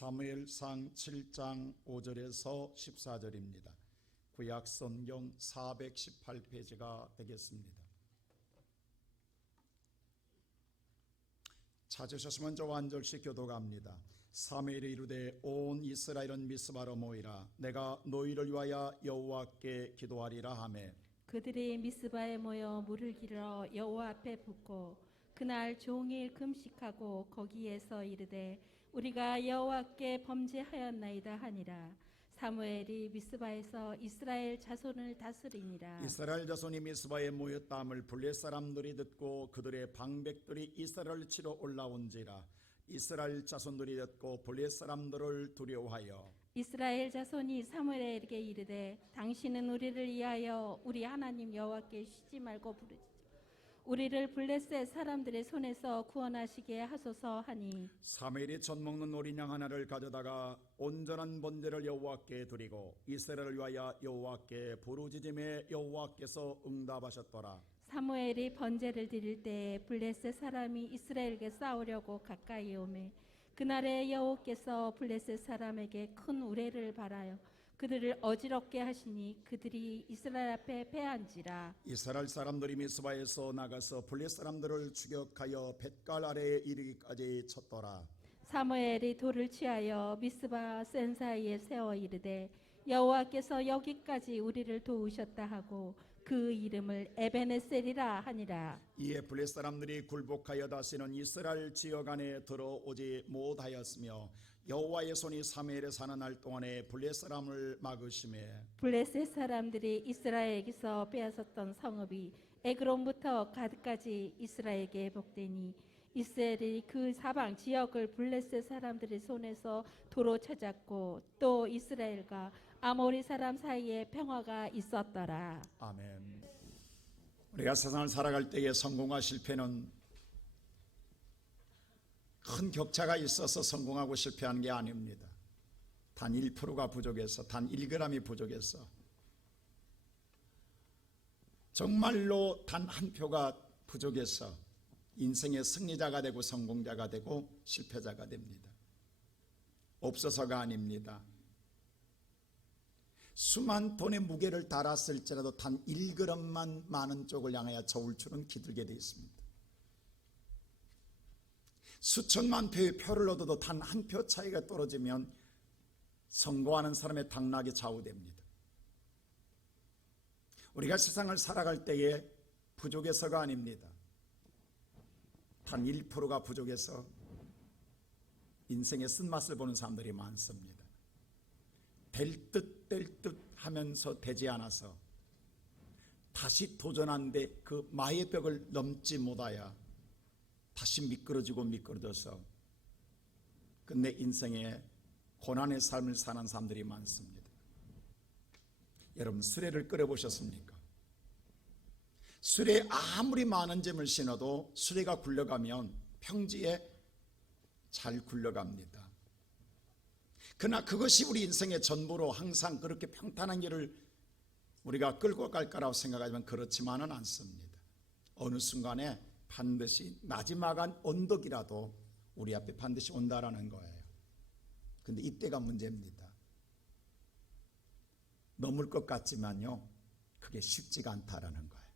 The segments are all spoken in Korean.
사무엘상 7장 5절에서 14절입니다. 구약 성경 418페이지가 되겠습니다. 찾으셨으면 저와 한 절씩 교독합니다. 사무엘이 이르되 온 이스라엘은 미스바로 모이라. 내가 너희를 위하여 여호와께 기도하리라 하매 그들이 미스바에 모여 물을 길어 여호와 앞에 붓고 그날 종일 금식하고 거기에서 이르되 우리가 여호와께 범죄하였나이다 하니라. 사무엘이 미스바에서 이스라엘 자손을 다스리니라. 이스라엘 자손이 미스바에 모였다함을 블레 사람들이 듣고 그들의 방백들이 이스라엘을 치러 올라온지라. 이스라엘 자손들이 듣고 블레 사람들을 두려워하여 이스라엘 자손이 사무엘에게 이르되 당신은 우리를 위하여 우리 하나님 여호와께 쉬지 말고 부르짖어 우리를 블레셋 사람들의 손에서 구원하시게 하소서 하니 사무엘이 젖 먹는 어린 양 하나를 가져다가 온전한 번제를 여호와께 드리고 이스라엘을 위하여 여호와께 부르짖음에 여호와께서 응답하셨더라. 사무엘이 번제를 드릴 때에 블레셋 사람이 이스라엘에게 싸우려고 가까이 오매 그날에 여호와께서 블레셋 사람에게 큰 우레를 발하여 그들을 어지럽게 하시니 그들이 이스라엘 앞에 패한지라. 이스라엘 사람들이 미스바에서 나가서 블레 사람들을 추격하여 뱃갈 아래에 이르기까지 쳤더라. 사무엘이 돌을 취하여 미스바 센 사이에 세워 이르되 여호와께서 여기까지 우리를 도우셨다 하고 그 이름을 에베네셀이라 하니라. 이에 블레 사람들이 굴복하여 다시는 이스라엘 지역 안에 들어오지 못하였으며 여호와의 손이 사무엘에 사는 날 동안에 블레 사람을 막으심에 블레셋 사람들이 이스라엘에게서 빼앗았던 성읍이 에그론부터 가드까지 이스라엘에게 복되니 이스라엘이 그 사방 지역을 블레셋 사람들의 손에서 도로 찾았고 또 이스라엘과 아모리 사람 사이에 평화가 있었더라. 아멘. 우리가 세상을 살아갈 때의 성공과 실패는 큰 격차가 있어서 성공하고 실패하는 게 아닙니다. 단 1%가 부족해서, 단 1g이 부족해서, 정말로 단 한 표가 부족해서 인생의 승리자가 되고 성공자가 되고 실패자가 됩니다. 없어서가 아닙니다. 수만 톤의 무게를 달았을지라도 단 1g만 많은 쪽을 향하여 저울추는 기들게 되어 있습니다. 수천만 표의 표를 얻어도 단 한 표 차이가 떨어지면 성공하는 사람의 당락이 좌우됩니다. 우리가 세상을 살아갈 때에 부족해서가 아닙니다. 단 1%가 부족해서 인생의 쓴맛을 보는 사람들이 많습니다. 될 듯 될 듯 하면서 되지 않아서 다시 도전하는데 그 마의 벽을 넘지 못하여 다시 미끄러져서 끝내 인생의 고난의 삶을 사는 사람들이 많습니다. 여러분 수레를 끌어보셨습니까? 수레에 아무리 많은 짐을 신어도 수레가 굴러가면 평지에 잘 굴러갑니다. 그러나 그것이 우리 인생의 전부로 항상 그렇게 평탄한 길을 우리가 끌고 갈 거라고 생각하지만 그렇지만은 않습니다. 어느 순간에 반드시 마지막한 언덕이라도 우리 앞에 반드시 온다라는 거예요. 근데 이때가 문제입니다. 넘을 것 같지만요, 그게 쉽지가 않다라는 거예요.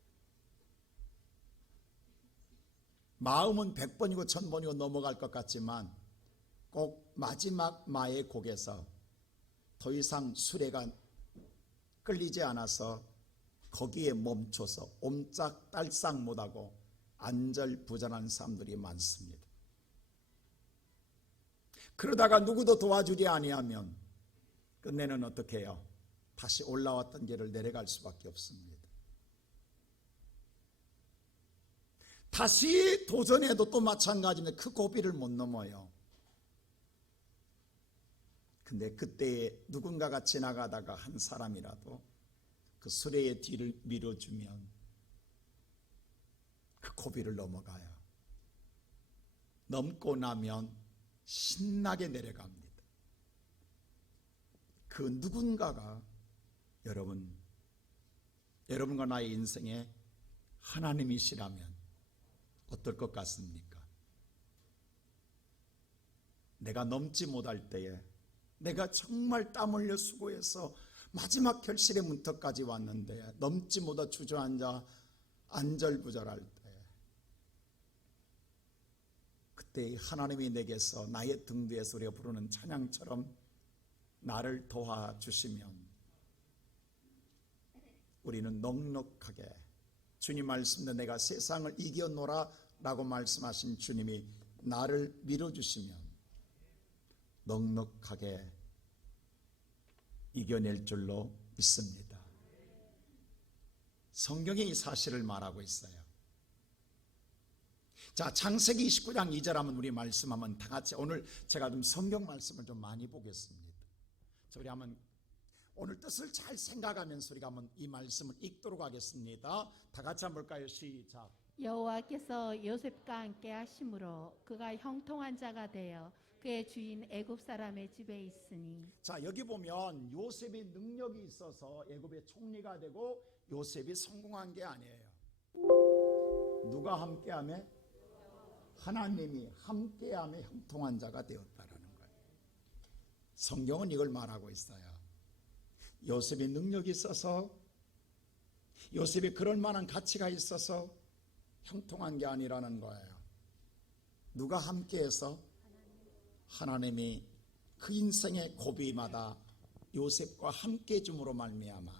마음은 100번이고 1000번이고 넘어갈 것 같지만 꼭 마지막 마의 곡에서 더 이상 수레가 끌리지 않아서 거기에 멈춰서 옴짝달싹 못하고 안절부절한 사람들이 많습니다. 그러다가 누구도 도와주지 아니하면 끝내는 어떻게 해요? 다시 올라왔던 길을 내려갈 수밖에 없습니다. 다시 도전해도 또 마찬가지입니다. 그 고비를 못 넘어요. 근데 그때에 누군가가 지나가다가 한 사람이라도 그 수레의 뒤를 밀어주면 그 고비를 넘어가요. 넘고 나면 신나게 내려갑니다. 그 누군가가 여러분과 나의 인생에 하나님이시라면 어떨 것 같습니까? 내가 넘지 못할 때에, 내가 정말 땀 흘려 수고해서 마지막 결실의 문턱까지 왔는데 넘지 못하 주저앉아 안절부절할 때, 그때 하나님이 내게서 나의 등 뒤에서 우리가 부르는 찬양처럼 나를 도와주시면 우리는 넉넉하게, 주님 말씀대 내가 세상을 이겨노라 라고 말씀하신 주님이 나를 밀어주시면 넉넉하게 이겨낼 줄로 믿습니다. 성경이 이 사실을 말하고 있어요. 자, 창세기 29장 2절 하면 우리 말씀하면 다 같이, 오늘 제가 좀 성경 말씀을 좀 많이 보겠습니다. 자, 우리 한번 오늘 뜻을 잘 생각하면서 우리가 한번 이 말씀을 읽도록 하겠습니다. 다 같이 한번 볼까요? 시작. 여호와께서 요셉과 함께 하심으로 그가 형통한 자가 되어 그의 주인 애굽 사람의 집에 있으니. 자, 여기 보면 요셉이 능력이 있어서 애굽의 총리가 되고 요셉이 성공한 게 아니에요. 누가 함께하며? 하나님이 함께하며 형통한 자가 되었다라는 거예요. 성경은 이걸 말하고 있어요. 요셉이 능력이 있어서, 요셉이 그럴 만한 가치가 있어서 형통한 게 아니라는 거예요. 누가 함께해서? 하나님이 그 인생의 고비마다 요셉과 함께 해줌으로 말미암아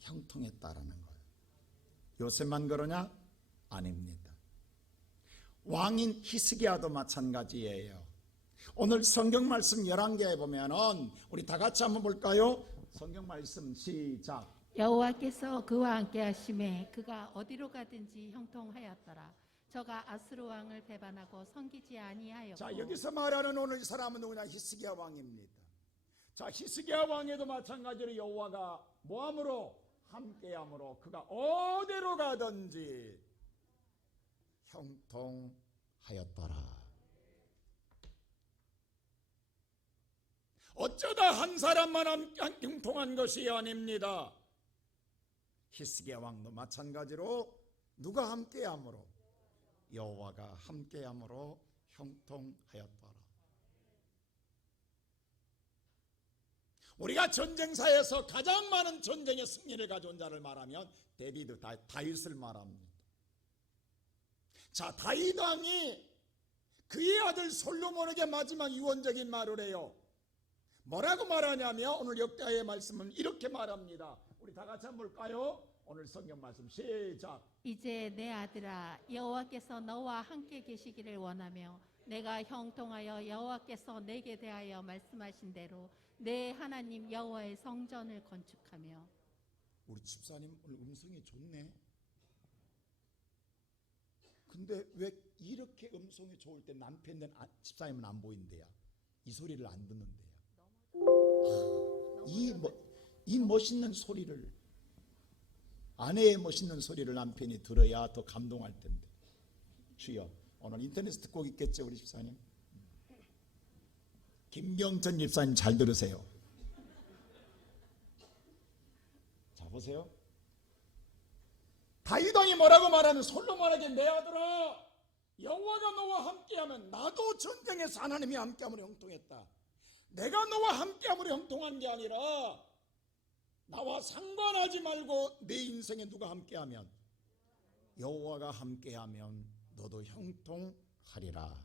형통했다라는 거예요. 요셉만 그러냐? 아닙니다. 왕인 히스기야도 마찬가지예요. 오늘 성경 말씀 11개에 보면은 우리 다 같이 한번 볼까요? 성경 말씀 시작. 여호와께서 그와 함께 하심에 그가 어디로 가든지 형통하였더라. 저가 아스루 왕을 배반하고 섬기지 아니하였고. 자, 여기서 말하는 오늘 이 사람은 누구냐? 히스기야 왕입니다. 자, 히스기야 왕에도 마찬가지로 여호와가 뭐함으로? 함께함으로 그가 어디로 가든지 형통하였더라. 어쩌다 한 사람만 형통한 것이 아닙니다. 히스기야 왕도 마찬가지로 누가 함께함으로? 여호와가 함께함으로 형통하였더라. 우리가 전쟁사에서 가장 많은 전쟁의 승리를 가져온 자를 말하면 데비드, 다윗을 말합니다. 자, 다윗 왕이 그의 아들 솔로몬에게 마지막 유언적인 말을 해요. 뭐라고 말하냐면 오늘 역대하의 말씀은 이렇게 말합니다. 우리 다 같이 한번 볼까요? 오늘 성경 말씀 시작. 이제 내 아들아, 여호와께서 너와 함께 계시기를 원하며 내가 형통하여 여호와께서 내게 대하여 말씀하신 대로 내 하나님 여호와의 성전을 건축하며. 우리 집사님 오늘 음성이 좋네. 근데 왜 이렇게 음성이 좋을 때 남편은 집사님은 안 보인대요? 이 소리를 안 듣는데요. 이 멋있는 소리를, 아내의 멋있는 소리를 남편이 들어야 더 감동할 텐데. 주여, 오늘 인터넷 듣고 있겠죠 우리 집사님? 김경천 집사님 잘 들으세요. 자, 보세요. 다윗 왕이 뭐라고 말하는? 솔로몬에게 내 아들아, 여호와가 너와 함께하면 나도 전쟁에서 하나님이 함께함으로 형통했다. 내가 너와 함께함으로 형통한 게 아니라 나와 상관하지 말고 내 인생에 누가 함께하면? 여호와가 함께하면 너도 형통하리라.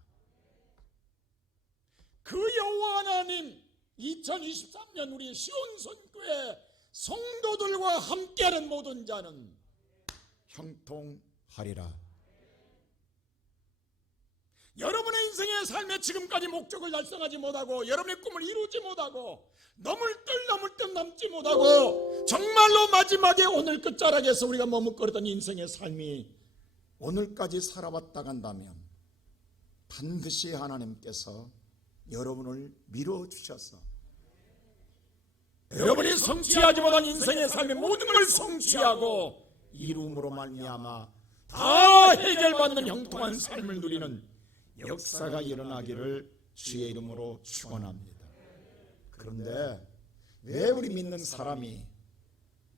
그 여호와 하나님, 2023년 우리 시온선교회 성도들과 함께하는 모든 자는 형통하리라. 여러분의 인생의 삶에 지금까지 목적을 달성하지 못하고 여러분의 꿈을 이루지 못하고 넘을 듯 넘지 못하고 정말로 마지막에 오늘 끝자락에서 우리가 머뭇거리던 인생의 삶이 오늘까지 살아왔다 간다면 반드시 하나님께서 여러분을 밀어주셔서 여러분이 성취하지 못한 인생의 삶의 모든 걸 성취하고 이룸으로 말미암아 다 해결받는 형통한 삶을 누리는 역사가 일어나기를 주의 이름으로 축원합니다. 그런데 왜 우리 믿는 사람이,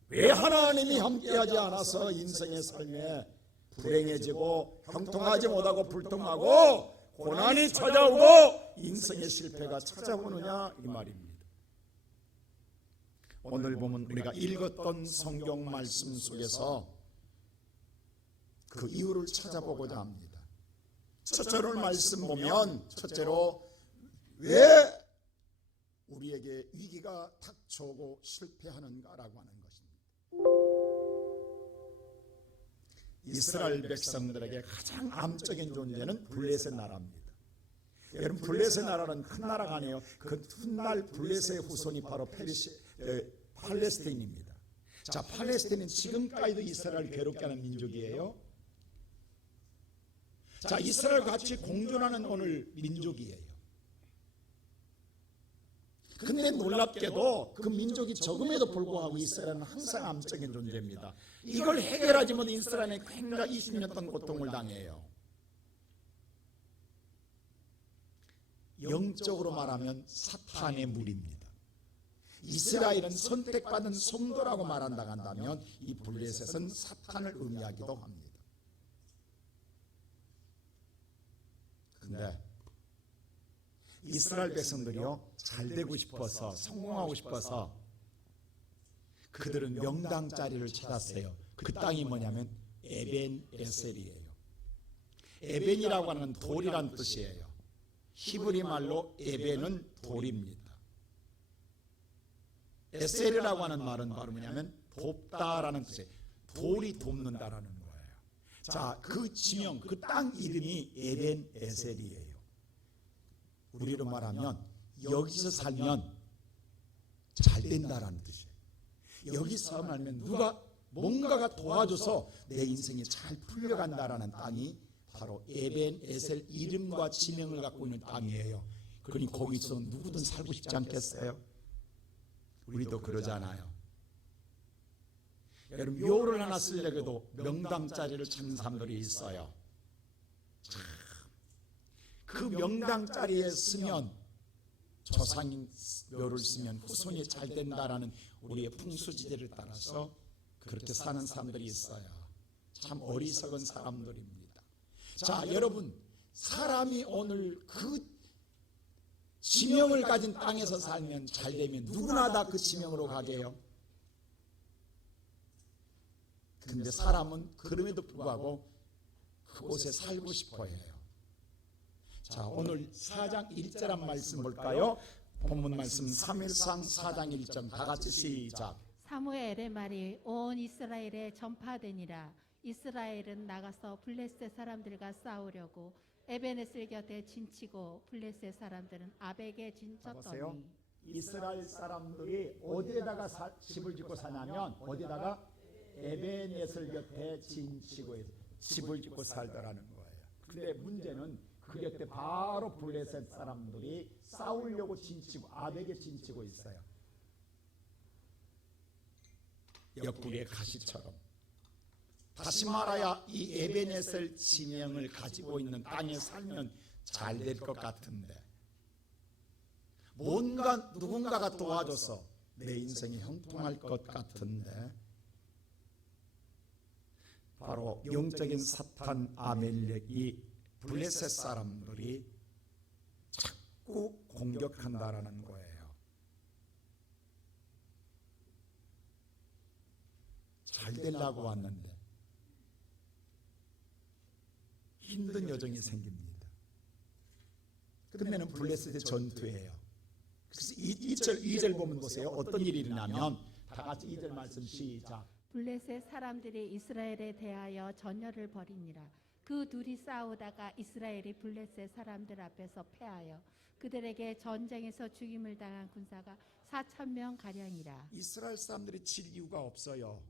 왜 하나님이 함께하지 않아서 인생의 삶에 불행해지고 형통하지 못하고 불통하고 고난이 찾아오고 인생의 실패가 찾아오느냐 이 말입니다. 오늘 보면 우리가 읽었던 성경 말씀 속에서 그 이유를 찾아보고자 합니다. 첫째로 말씀 보면 첫째로 왜 우리에게 위기가 닥쳐오고 실패하는가라고 하는 것입니다. 이스라엘 백성들에게 가장 암적인 존재는 블레셋 나라입니다. 여러분, 블레셋 나라는 큰 나라가 아니에요. 그 훗날 블레셋의 후손이 바로 팔레스타인입니다. 자, 팔레스타인은 지금까지도 이스라엘을 괴롭게 하는 민족이에요. 자, 이스라엘과 같이 공존하는 오늘 민족이에요. 근데 놀랍게도 그 민족이 적음에도 불구하고 이스라엘은 항상 암적인 존재입니다. 이걸 해결하지 못해 이스라엘은 굉장히 20년 동안 고통을 당해요. 영적으로 말하면 사탄의 무리입니다. 이스라엘은 선택받은 성도라고 말한다고 한다면 이 블레셋은 사탄을 의미하기도 합니다. 근데 이스라엘 백성들이요, 잘 되고 싶어서 성공하고 싶어서 그들은 명당 자리를 찾았어요. 그 땅이 뭐냐면 에벤에셀이에요. 에벤이라고 하는 돌이란 뜻이에요. 히브리 말로 에벤은 돌입니다. 에셀이라고 하는 말은 바로 뭐냐면 돕다라는 뜻이에요. 돌이 돕는다라는 거예요. 자, 그 지명, 그 땅 이름이 에벤에셀이에요. 우리로 말하면 여기서 살면 잘 된다라는 뜻이에요. 여기서 살면 누가 뭔가가 도와줘서 내 인생이 잘 풀려간다라는 땅이 바로 에벤에셀 이름과 지명을 갖고 있는 땅이에요. 그러니 거기서 누구든 살고 싶지 않겠어요? 우리도 그러잖아요. 여러분, 묘를 하나 쓰려고 명당 자리를 찾는 사람들이 있어요. 그 명당 자리에 쓰면 조상인 묘를 쓰면 후손이 잘 된다라는 우리의 풍수지대를 따라서 그렇게 사는 사람들이 있어요. 참 어리석은 사람들입니다. 자, 여러분, 사람이 오늘 그 지명을 가진 땅에서 살면 잘 되면 누구나 다 그 지명으로 가게요. 근데 사람은 그럼에도 불구하고 그곳에 살고 싶어 해요. 자, 오늘 4장 1절한 말씀 볼까요? 본문 말씀 사무엘상 4장 1절 다 같이 시작. 사무엘의 말이 온 이스라엘에 전파되니라. 이스라엘은 나가서 블레셋 사람들과 싸우려고 에베네셀 곁에 진치고 블레셋 사람들은 아벡에 진쳤더니. 이스라엘 사람들이 어디에다가 집을 짓고 사냐면 어디에다가 에베네셀 곁에 진치고 집을 짓고 살더라는 거예요. 근데 문제는 그 곁에 바로 블레셋 사람들이 싸우려고 진치고 아벡에 진치고 있어요. 옆구리의 가시처럼. 다시 말하야 이 에베네셀 지명을 가지고 있는 땅에 살면 잘 될 것 같은데 뭔가 누군가가 도와줘서 내 인생이 형통할 것 같은데 바로 영적인 사탄 아멜렉이 블레셋 사람들이 자꾸 공격한다라는 거예요. 잘 되려고 왔는데 힘든 여정이 생깁니다. 끝내는 블레셋의 전투예요. 그래서 2절 보면 보세요. 어떤 일이 일어나면 다 같이 2절 말씀 시작. 블레셋 사람들이 이스라엘에 대하여 전열을 벌이니라. 그 둘이 싸우다가 이스라엘이 블레셋 사람들 앞에서 패하여 그들에게 전쟁에서 죽임을 당한 군사가 4,000명 가량이라. 이스라엘 사람들이 질 이유가 없어요.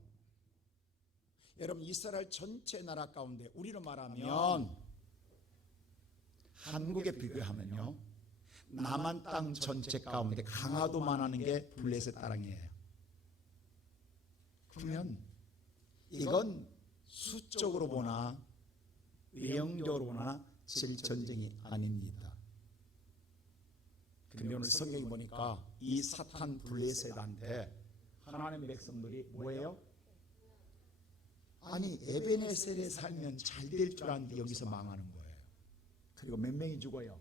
여러분, 이스라엘 전체 나라 가운데 우리로 말하면 한국에 비교하면요, 남한 땅 전체 가운데 강화도만 하는 게 블레셋 땅이에요. 그러면 이건 수적으로 보나 외형적으로 보나 질 전쟁이 아닙니다. 그런데 오늘 성경에 보니까 이 사탄 블레셋한테 하나님의 백성들이 뭐예요? 아니, 에베네셀에 살면 잘 될 줄 알았는데 여기서 망하는 거예요. 그리고 몇 명이 죽어요?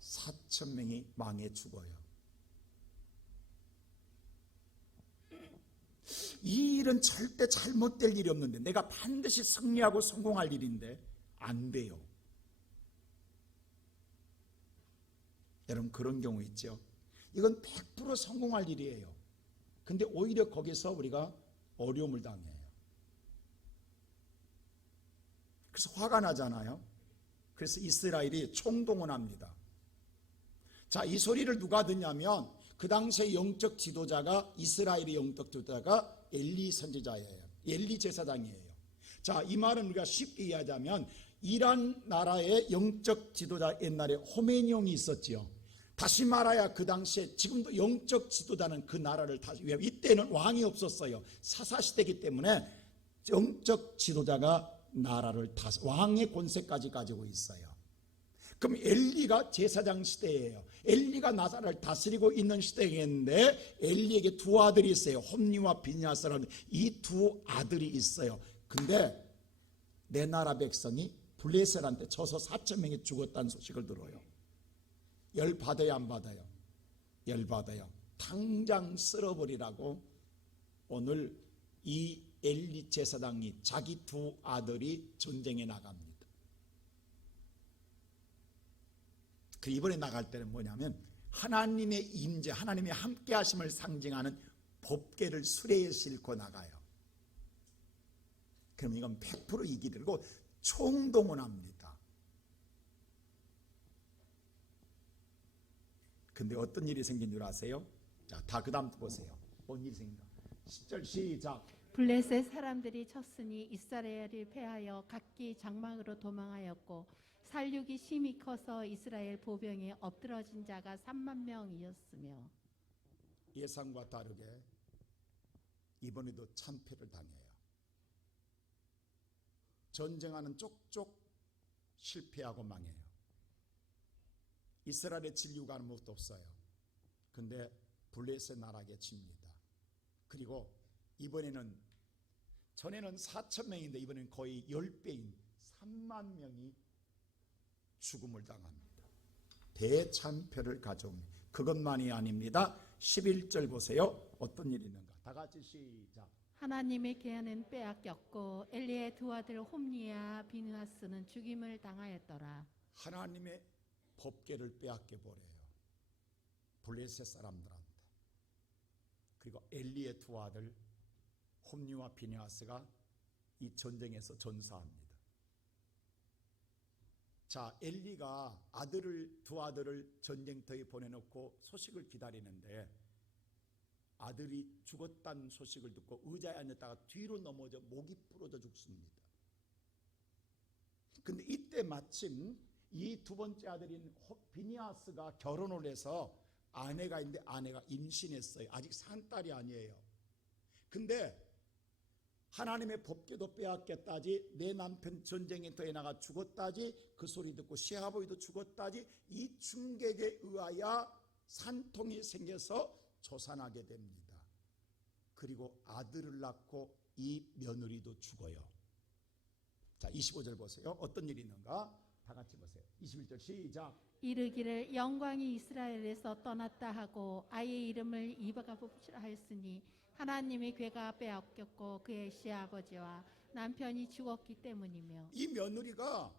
4,000명이 망해 죽어요. 이 일은 절대 잘못될 일이 없는데, 내가 반드시 승리하고 성공할 일인데 안 돼요. 여러분, 그런 경우 있죠. 이건 100% 성공할 일이에요. 근데 오히려 거기서 우리가 어려움을 당해요. 그래서 화가 나잖아요. 그래서 이스라엘이 총동원합니다. 자, 이 소리를 누가 듣냐면 그 당시에 영적 지도자가, 이스라엘의 영적 지도자가 엘리 선지자예요. 엘리 제사장이에요. 자, 이 말은 우리가 쉽게 이해하자면 이란 나라의 영적 지도자, 옛날에 호메니옹이 있었지요. 다시 말해야 그 당시에, 지금도 영적 지도자는 그 나라를 다시, 이때는 왕이 없었어요. 사사시대이기 때문에 영적 지도자가 나라를 다시, 왕의 권세까지 가지고 있어요. 그럼 엘리가 제사장 시대예요. 엘리가 나라를 다스리고 있는 시대였는데 엘리에게 두 아들이 있어요. 홈니와 비냐스라는 이 두 아들이 있어요. 근데 내 나라 백성이 블레셋한테 져서 4,000명이 죽었다는 소식을 들어요. 열 받아요, 안 받아요? 열 받아요. 당장 쓸어버리라고 오늘 이 엘리 제사장이, 자기 두 아들이 전쟁에 나갑니다. 그 이번에 나갈 때는 뭐냐면 하나님의 임재, 하나님의 함께 하심을 상징하는 법궤를 수레에 싣고 나가요. 그럼 이건 100% 이기들고 총동원합니다. 근데 어떤 일이 생긴 줄 아세요? 자, 다 그 다음 보세요. 뭔 일이 생긴가? 10절 시작. 블레셋 사람들이 쳤으니 이스라엘을 패하여 각기 장막으로 도망하였고 살육이 심히 커서 이스라엘 보병에 엎드러진 자가 3만 명이었으며. 예상과 다르게 이번에도 참패를 당해요. 전쟁하는 쪽쪽 실패하고 망해요. 이스라엘의 진류가 아무것도 없어요. 근데 블레셋 나라에게 집니다. 그리고 이번에는, 전에는 4,000명인데 이번에는 거의 10배인 3만 명이 죽음을 당합니다. 대참패를 가져옵니다. 그것만이 아닙니다. 11절 보세요. 어떤 일이 있는가? 다 같이 시작. 하나님의 계명은 빼앗겼고 엘리의 두 아들 홈니와 비느하스는 죽임을 당하였더라. 하나님의 법궤를 빼앗겨 버려요. 블레셋 사람들한테. 그리고 엘리의 두 아들 홈니와 비느하스가 이 전쟁에서 전사합니다. 자, 엘리가 두 아들을 전쟁터에 보내놓고 소식을 기다리는데 아들이 죽었다는 소식을 듣고 의자에 앉았다가 뒤로 넘어져 목이 부러져 죽습니다. 근데 이때 마침 이 두 번째 아들인 비니하스가 결혼을 해서 아내가 있는데 아내가 임신했어요. 아직 산 딸이 아니에요. 근데 하나님의 법궤도 빼앗겼다지, 내 남편 전쟁터에 나가 죽었다지, 그 소리 듣고 시아버지도 죽었다지, 이 충격에 의하여 산통이 생겨서 조산하게 됩니다. 그리고 아들을 낳고 이 며느리도 죽어요. 자, 25절 보세요. 어떤 일이 있는가? 다 같이 보세요. 21절 시작. 이르기를 영광이 이스라엘에서 떠났다 하고 아이의 이름을 이바가봅시라 하였으니 하나님의 괴가 빼앗겼고 그의 시아버지와 남편이 죽었기 때문이며. 이 며느리가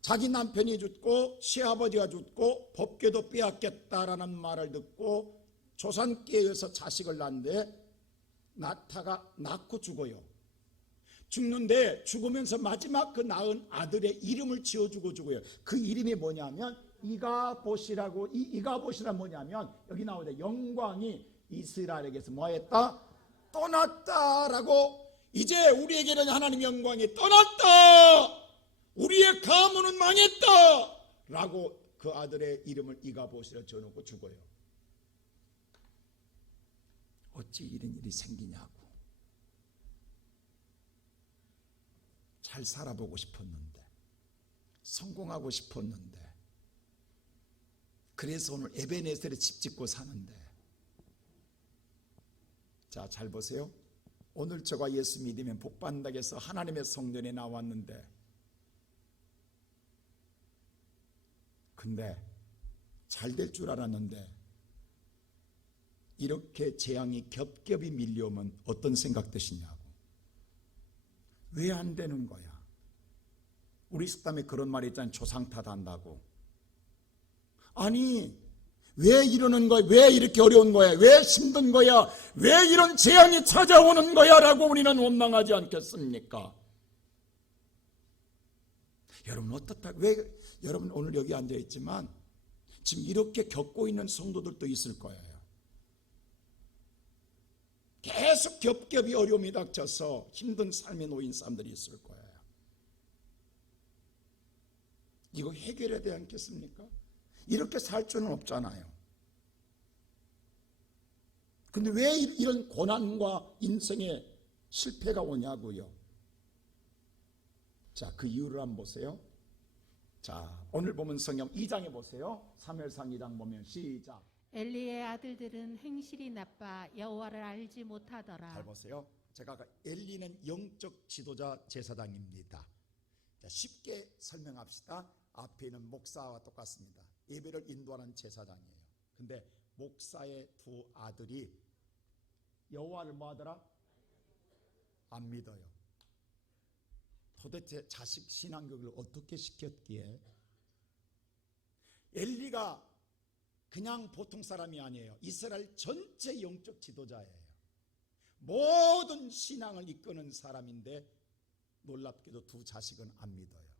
자기 남편이 죽고 시아버지가 죽고 법궤도 빼앗겼다라는 말을 듣고 조상께 의해서 자식을 낳는데 나타가 낳고 죽어요. 죽는데 죽으면서 마지막 그 낳은 아들의 이름을 지어주고 죽어요. 그 이름이 뭐냐면 이가봇이라고. 이 이가봇이란 뭐냐면 여기 나오죠. 영광이 이스라엘에게서 뭐했다? 떠났다라고. 이제 우리에게는 하나님의 영광이 떠났다, 우리의 가문은 망했다 라고 그 아들의 이름을 이가봇이라 지어놓고 죽어요. 어찌 이런 일이 생기냐고. 잘 살아보고 싶었는데, 성공하고 싶었는데, 그래서 오늘 에베네셀에 집 짓고 사는데. 자, 잘 보세요. 오늘 저가 예수 믿으면 복받는다고 해서 하나님의 성전에 나왔는데 근데 잘 될 줄 알았는데 이렇게 재앙이 겹겹이 밀려오면 어떤 생각 드시냐고. 왜 안 되는 거야? 우리 속담에 그런 말이 있잖아요. 조상 탓한다고. 아니 왜 이러는 거야? 왜 이렇게 어려운 거야? 왜 힘든 거야? 왜 이런 재앙이 찾아오는 거야? 라고 우리는 원망하지 않겠습니까? 여러분 어떻다? 왜 여러분 오늘 여기 앉아 있지만 지금 이렇게 겪고 있는 성도들도 있을 거예요. 계속 겹겹이 어려움이 닥쳐서 힘든 삶에 놓인 사람들이 있을 거예요. 이거 해결해야 되지 않겠습니까? 이렇게 살 수는 없잖아요. 근데 왜 이런 고난과 인생의 실패가 오냐고요. 자, 그 이유를 한번 보세요. 자, 오늘 보면 성경 2장에 보세요. 사무엘상 2장 보면 시작. 엘리의 아들들은 행실이 나빠 여호와를 알지 못하더라. 잘 보세요. 제가 아까 엘리는 영적 지도자 제사장입니다. 자, 쉽게 설명합시다. 앞에 있는 목사와 똑같습니다. 예배를 인도하는 제사장이에요. 근데 목사의 두 아들이 여호와를 뭐 하더라? 안 믿어요. 도대체 자식 신앙교육을 어떻게 시켰기에? 엘리가 그냥 보통 사람이 아니에요. 이스라엘 전체 영적 지도자예요. 모든 신앙을 이끄는 사람인데 놀랍게도 두 자식은 안 믿어요.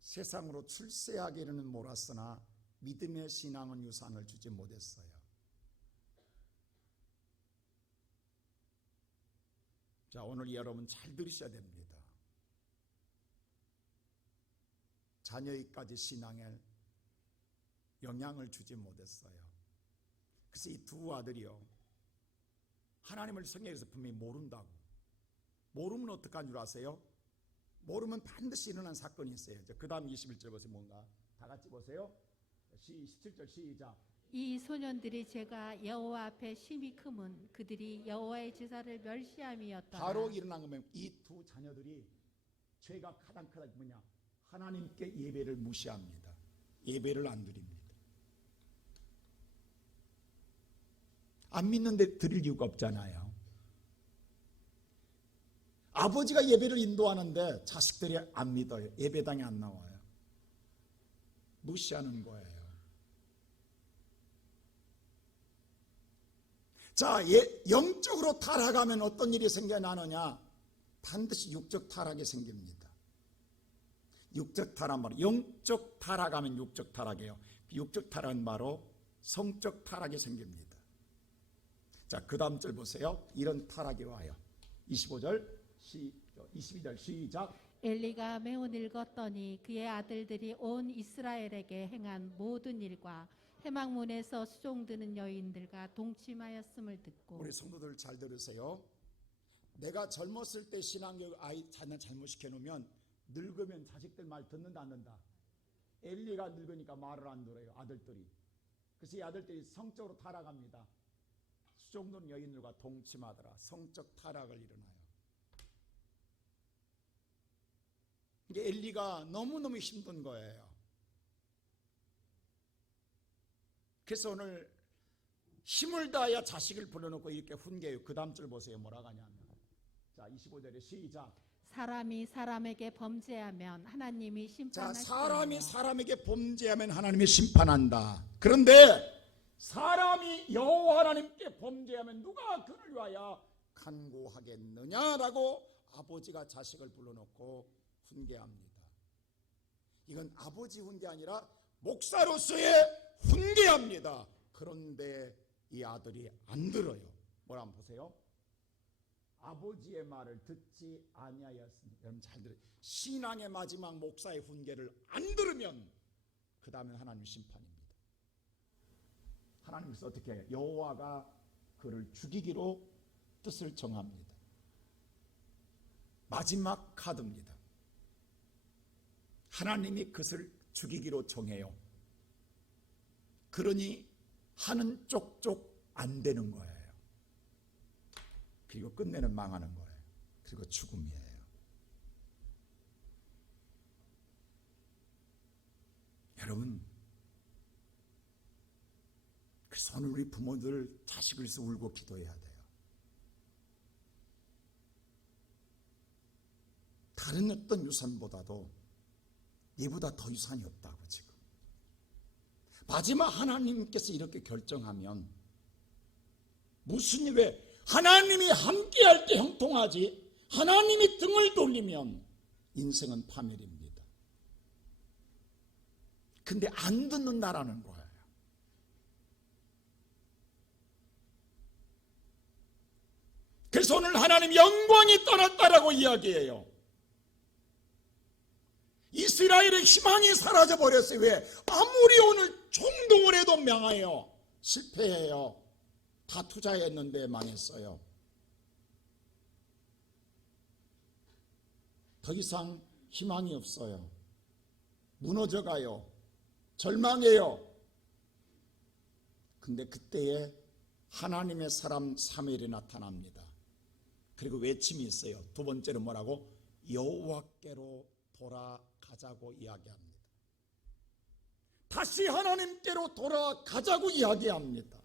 세상으로 출세하기는 몰았으나 믿음의 신앙은 유산을 주지 못했어요. 자, 오늘 여러분 잘 들으셔야 됩니다. 자녀에게까지 신앙에 영향을 주지 못했어요. 그래서 이 두 아들이요, 하나님을 성경에서 분명히 모른다고. 모르면 어떡한 줄 아세요? 모르면 반드시 일어난 사건이 있어요. 그 다음 21절 보세요. 뭔가 다 같이 보세요. 17절 시작. 이 소년들이 제가 여호와 앞에 심히 크면 그들이 여호와의 제사를 멸시함이었더라. 바로 일어난 거면 이 두 자녀들이 죄가 가장 크다. 뭐냐? 하나님께 예배를 무시합니다. 예배를 안 드립니다. 안 믿는데 드릴 이유가 없잖아요. 아버지가 예배를 인도하는데 자식들이 안 믿어요. 예배당에 안 나와요. 무시하는 거예요. 자, 영적으로 타락하면 어떤 일이 생겨나느냐? 반드시 육적 타락이 생깁니다. 육적 타락 바로 영적 타락하면 육적 타락이에요. 육적 타락은 바로 성적 타락이 생깁니다. 자, 그 다음 절 보세요. 이런 타락이 와요. 22절 시작. 엘리가 매우 늙었더니 그의 아들들이 온 이스라엘에게 행한 모든 일과 회막문에서 수종드는 여인들과 동침하였음을 듣고. 우리 성도들 잘 들으세요. 내가 젊었을 때 신앙교육 아이 잘못시켜 놓으면 늙으면 자식들 말 듣는다 안 듣는다? 엘리가 늙으니까 말을 안 들어요. 아들들이. 그래서 이 아들들이 성적으로 타락합니다. 수종드는 여인들과 동침하더라. 성적 타락을 일어나요. 이게 엘리가 너무너무 힘든 거예요. 그래서 오늘 힘을 다하여 자식을 불러놓고 이렇게 훈계해요. 그 다음 줄 보세요. 뭐라고 하냐면, 자, 25절에 시작. 사람이 사람에게 범죄하면 하나님이 자, 심판하시리라. 사람이 사람에게 범죄하면 하나님이 심판한다. 그런데 사람이 여호와 하나님께 범죄하면 누가 그를 위하여 간구하겠느냐라고 아버지가 자식을 불러놓고 훈계합니다. 이건 아버지 훈계 아니라 목사로서의 훈계합니다. 그런데 이 아들이 안 들어요. 뭐라 한번 보세요. 아버지의 말을 듣지 아니하였습니다. 여러분 잘 들어요. 신앙의 마지막 목사의 훈계를 안 들으면 그 다음에 하나님 심판입니다. 하나님께서 어떻게 해요? 여호와가 그를 죽이기로 뜻을 정합니다. 마지막 카드입니다. 하나님이 그것을 죽이기로 정해요. 그러니 하는 쪽쪽 안 되는 거예요. 그리고 끝내는 망하는 거예요. 그리고 죽음이에요. 여러분, 그래서 오늘 우리 부모들 자식을 위해서 울고 기도해야 돼요. 다른 어떤 유산보다도 얘보다 더 유산이 없다고 지금. 마지막 하나님께서 이렇게 결정하면 무슨 일에 하나님이 함께할 때 형통하지 하나님이 등을 돌리면 인생은 파멸입니다. 근데 안 듣는다라는 거예요. 그래서 오늘 하나님 영광이 떠났다라고 이야기해요. 이스라엘의 희망이 사라져버렸어요. 왜? 아무리 오늘 총동을 해도 명하여 실패해요. 다 투자했는데 망했어요. 더 이상 희망이 없어요. 무너져가요. 절망해요. 근데 그때에 하나님의 사람 사무엘이 나타납니다. 그리고 외침이 있어요. 두 번째로 뭐라고? 여호와께로 돌아가자고 이야기합니다. 다시 하나님께로 돌아가자고 이야기합니다.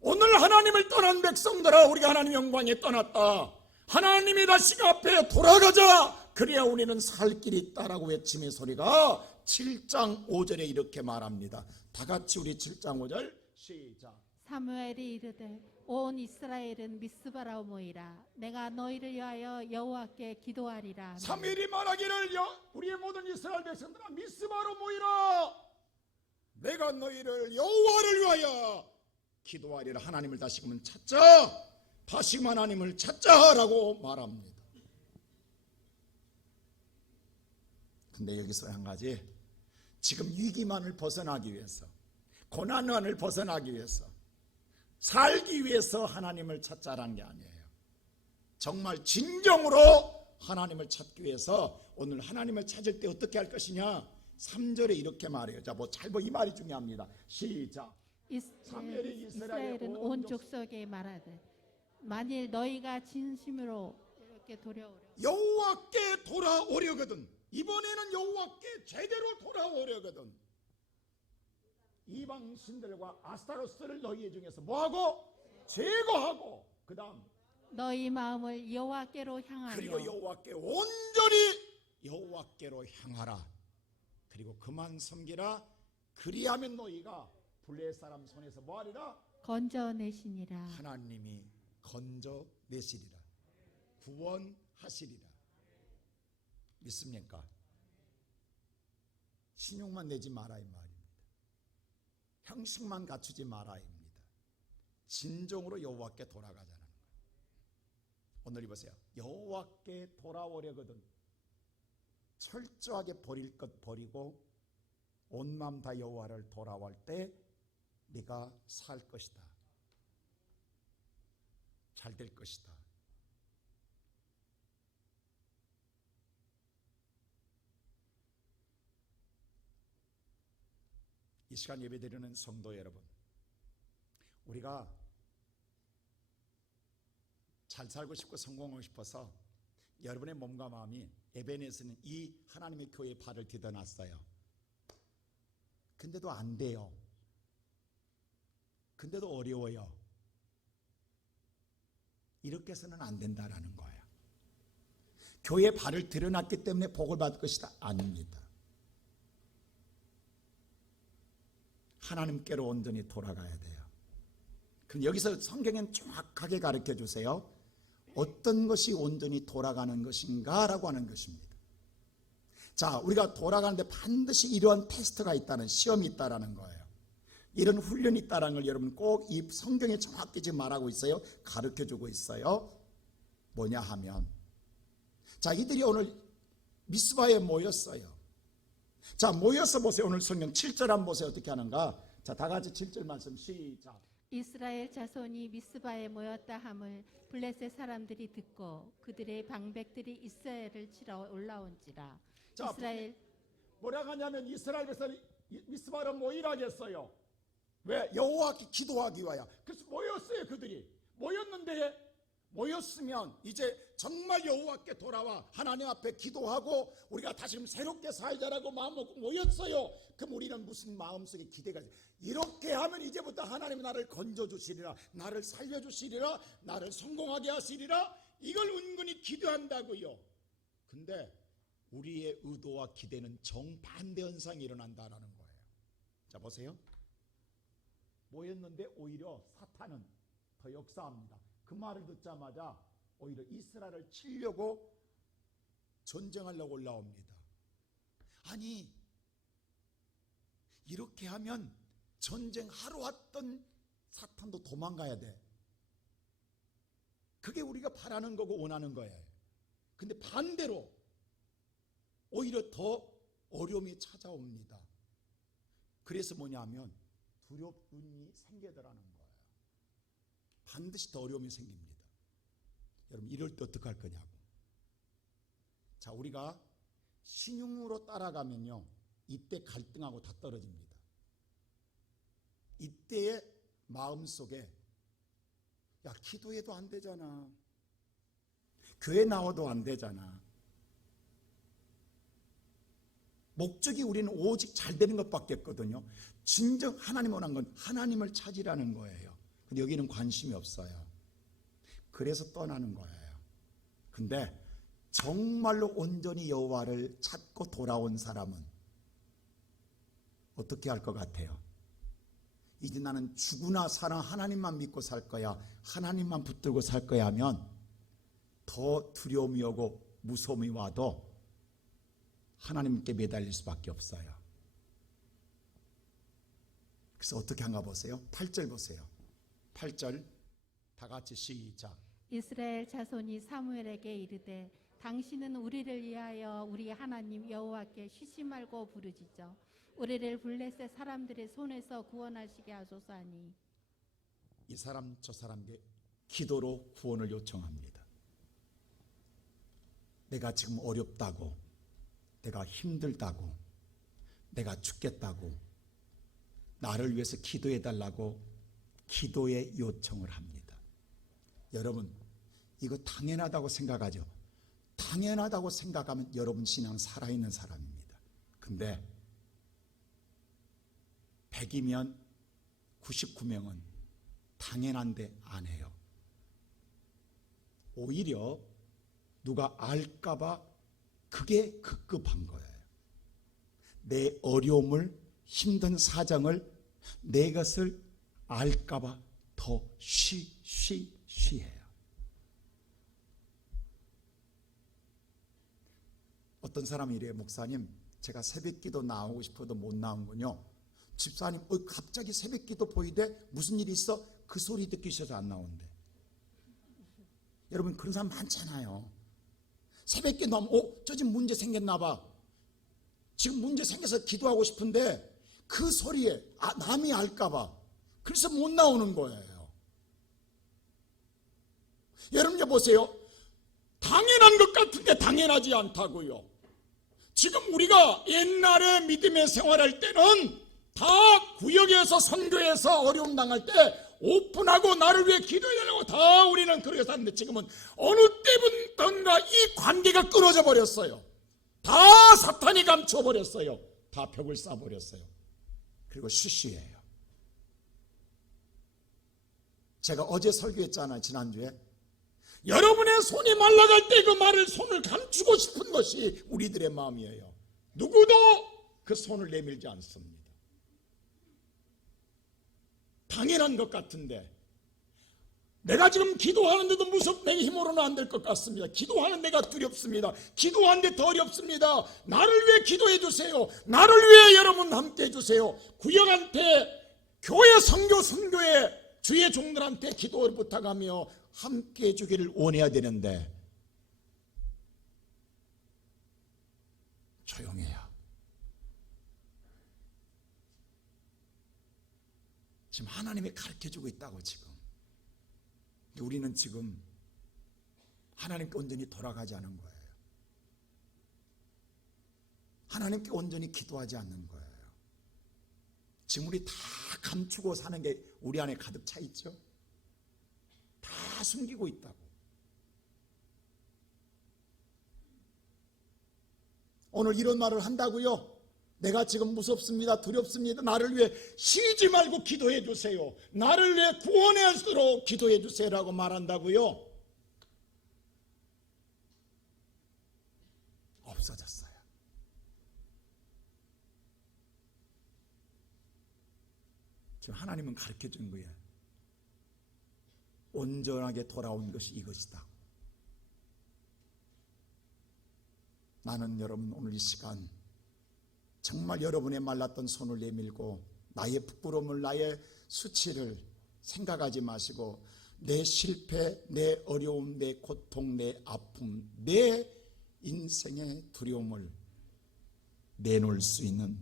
오늘 하나님을 떠난 백성들아, 우리가 하나님 영광에 떠났다. 하나님이 다시 앞에 돌아가자. 그래야 우리는 살 길이 있다라고 외침의 소리가 7장 5절에 이렇게 말합니다. 다 같이 우리 7장 5절 시작. 사무엘이 이르되 온 이스라엘은 미스바로 모이라. 내가 너희를 위하여 여호와께 기도하리라. 사무엘이 말하기를 우리의 모든 이스라엘 백성들아 미스바로 모이라. 내가 너희를 여호와를 위하여 기도하리라. 하나님을 다시금 찾자. 다시금 하나님을 찾자라고 말합니다. 근데 여기서 한 가지, 지금 위기만을 벗어나기 위해서, 고난만을 벗어나기 위해서, 살기 위해서 하나님을 찾자라는 게 아니에요. 정말 진정으로 하나님을 찾기 위해서 오늘 하나님을 찾을 때 어떻게 할 것이냐? 3절에 이렇게 말해요. 자, 이 말이 중요합니다. 시작. 이스라엘은 온 족속에 말하되 만일 너희가 진심으로 이렇게 돌아오려 여호와께 돌아오려거든, 이번에는 여호와께 제대로 돌아오려거든, 이방 신들과 아스타로스를 너희 중에서 뭐하고? 제거하고, 그 다음 너희 마음을 여호와께로 향하여 그리고 여호와께 온전히 여호와께로 향하라. 그리고 그만 섬기라. 그리하면 너희가 블레셋 사람 손에서 뭐하리라? 건져내시니라. 하나님이 건져내시리라. 구원하시리라. 믿습니까? 신용만 내지 마라 이 말입니다. 형식만 갖추지 마라 입니다. 진정으로 여호와께 돌아가자는 거예요. 오늘 보세요. 여호와께 돌아오려거든 철저하게 버릴 것 버리고 온 마음 다 여호와를 돌아올 때 네가 살 것이다. 잘 될 것이다. 이 시간 예배드리는 성도 여러분, 우리가 잘 살고 싶고 성공하고 싶어서 여러분의 몸과 마음이 에베네스는 이 하나님의 교회에 발을 디뎌놨어요. 근데도 안 돼요. 근데도 어려워요. 이렇게 해서는 안 된다라는 거예요. 교회에 발을 들여놨기 때문에 복을 받을 것이다. 아닙니다. 하나님께로 온전히 돌아가야 돼요. 그럼 여기서 성경은 정확하게 가르쳐 주세요. 어떤 것이 온전히 돌아가는 것인가 라고 하는 것입니다. 자, 우리가 돌아가는데 반드시 이러한 테스트가 있다는, 시험이 있다는 거예요. 이런 훈련이 있다는 걸 여러분 꼭 이 성경에 정확히 지금 말하고 있어요. 가르쳐 주고 있어요. 뭐냐 하면, 자, 이들이 오늘 미스바에 모였어요. 자, 모여서 보세요. 오늘 성경 7절 한번 보세요. 어떻게 하는가? 자, 다 같이 7절 말씀 시작. 이스라엘 자손이 미스바에 모였다 함을 블레셋 사람들이 듣고 그들의 방백들이 이스라엘을 치러 올라온지라. 자, 이스라엘 뭐라고 하냐면 이스라엘 백성이 미스바로 모이라겠어요. 왜? 여호와께 기도하기 위하여. 그래서 모였어요. 그들이 모였는데 모였으면 이제 정말 여호와께 돌아와 하나님 앞에 기도하고 우리가 다시금 새롭게 살자라고 마음먹고 모였어요. 그럼 우리는 무슨 마음속에 기대가 있어요? 이렇게 하면 이제부터 하나님이 나를 건져주시리라, 나를 살려주시리라, 나를 성공하게 하시리라, 이걸 은근히 기도한다고요. 근데 우리의 의도와 기대는 정반대 현상이 일어난다는 거예요. 자, 보세요. 모였는데 오히려 사탄은 더 역사합니다. 그 말을 듣자마자 오히려 이스라엘을 치려고 전쟁하려고 올라옵니다. 아니, 이렇게 하면 전쟁하러 왔던 사탄도 도망가야 돼. 그게 우리가 바라는 거고 원하는 거예요. 근데 반대로 오히려 더 어려움이 찾아옵니다. 그래서 뭐냐면 두렵음이 생기더라는 거예요. 반드시 더 어려움이 생깁니다. 여러분, 이럴 때 어떻게 할 거냐고. 자, 우리가 신용으로 따라가면요, 이때 갈등하고 다 떨어집니다. 이때의 마음속에 야, 기도해도 안 되잖아, 교회 나와도 안 되잖아, 목적이 우리는 오직 잘 되는 것밖에 없거든요. 진정 하나님 원한 건 하나님을 찾으라는 거예요. 근데 여기는 관심이 없어요. 그래서 떠나는 거예요. 근데 정말로 온전히 여호와를 찾고 돌아온 사람은 어떻게 할 것 같아요? 이제 나는 죽으나 사나 하나님만 믿고 살 거야, 하나님만 붙들고 살 거야 하면 더 두려움이 오고 무서움이 와도 하나님께 매달릴 수밖에 없어요. 그래서 어떻게 한가 보세요. 8절 보세요. 8절 다 같이 시작. 이스라엘 자손이 사무엘에게 이르되 당신은 우리를 위하여 우리 하나님 여호와께 쉬지 말고 부르짖어 우리를 블레셋 사람들의 손에서 구원하시게 하소서 하니, 이 사람 저 사람에게 기도로 구원을 요청합니다. 내가 지금 어렵다고, 내가 힘들다고, 내가 죽겠다고 나를 위해서 기도해 달라고 기도의 요청을 합니다. 여러분, 이거 당연하다고 생각하죠? 당연하다고 생각하면 여러분 신앙은 살아있는 사람입니다. 근데 100이면 99명은 당연한데 안 해요. 오히려 누가 알까봐 그게 급급한 거예요. 내 어려움을, 힘든 사정을, 내 것을 알까봐 더 쉬해요. 어떤 사람이 이래요. 목사님, 제가 새벽기도 나오고 싶어도 못 나오는군요. 집사님, 갑자기 새벽기도 보이대? 무슨 일이 있어? 그 소리 듣기 싫어서 안 나온대. 여러분, 그런 사람 많잖아요. 새벽기도 나오면 저 지금 문제 생겼나 봐, 지금 문제 생겨서 기도하고 싶은데 그 소리에 남이 알까 봐 그래서 못 나오는 거예요. 여러분, 이제 보세요. 당연한 것 같은데 당연하지 않다고요. 지금 우리가 옛날에 믿음의 생활할 때는 다 구역에서 선교에서 어려움 당할 때 오픈하고 나를 위해 기도해달라고 다 우리는 그렇게 살았는데, 지금은 어느 때부터인가 이 관계가 끊어져 버렸어요. 다 사탄이 감춰버렸어요. 다 벽을 쌓아버렸어요. 그리고 쉬쉬해요. 제가 어제 설교했잖아요, 지난주에. 여러분의 손이 말라갈 때 그 말을, 손을 감추고 싶은 것이 우리들의 마음이에요. 누구도 그 손을 내밀지 않습니다. 당연한 것 같은데, 내가 지금 기도하는데도 내 힘으로는 안 될 것 같습니다. 기도하는 데가 두렵습니다. 기도하는데 더 어렵습니다. 나를 위해 기도해 주세요. 나를 위해 여러분 함께 해주세요. 구역한테, 교회 선교회 주의 종들한테 기도를 부탁하며 함께 해주기를 원해야 되는데 조용해요. 지금 하나님이 가르쳐주고 있다고. 지금 우리는 지금 하나님께 온전히 돌아가지 않은 거예요. 하나님께 온전히 기도하지 않는 거예요. 지금 우리 다 감추고 사는 게 우리 안에 가득 차 있죠. 다 숨기고 있다고. 오늘 이런 말을 한다고요? 내가 지금 무섭습니다, 두렵습니다, 나를 위해 쉬지 말고 기도해 주세요, 나를 위해 구원하도록 기도해 주세요라고 말한다고요? 없어졌어요. 지금 하나님은 가르쳐 준 거예요. 온전하게 돌아온 것이 이것이다. 나는 여러분 오늘 이 시간 정말 여러분의 말랐던 손을 내밀고 나의 부끄러움을, 나의 수치를 생각하지 마시고 내 실패, 내 어려움, 내 고통, 내 아픔, 내 인생의 두려움을 내놓을 수 있는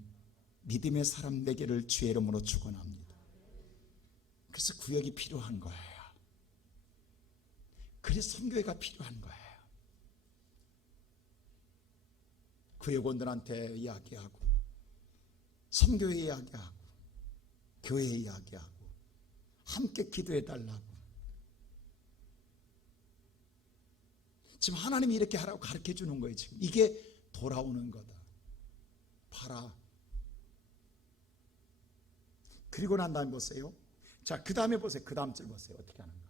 믿음의 사람 되기를 주의 이름으로 축원합니다. 그래서 구역이 필요한 거예요. 그래서 선교회가 필요한 거예요. 구역원들한테 이야기하고, 선교회 이야기하고, 교회 이야기하고, 함께 기도해 달라고. 지금 하나님이 이렇게 하라고 가르쳐 주는 거예요. 지금 이게 돌아오는 거다. 봐라. 그리고 난 다음에 보세요. 자, 그 다음에 보세요. 그 다음 절 보세요. 어떻게 하는가.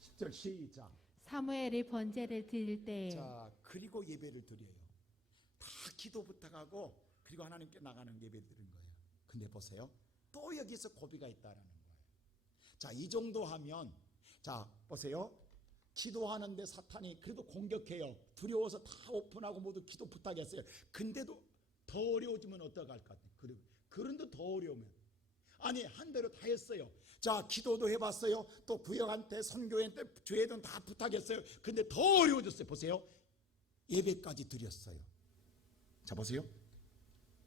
10절 시작. 사무엘이 번제를 드릴 때에 자, 그리고 예배를 드려요. 다 기도 부탁하고 그리고 하나님께 나가는 예배 드리는 거예요. 근데 보세요. 또 여기서 고비가 있다라는 거예요. 자, 이 정도 하면, 자, 보세요. 기도하는데 사탄이 그래도 공격해요. 두려워서 다 오픈하고 모두 기도 부탁했어요. 근데도 더 어려워지면 어떡할 것 같아요. 그런데 더 어려우면, 아니 한 대로 다 했어요. 자, 기도도 해봤어요. 또 구역한테, 선교회한테, 교회든 다 부탁했어요. 근데 더 어려워졌어요. 보세요. 예배까지 드렸어요. 자, 보세요.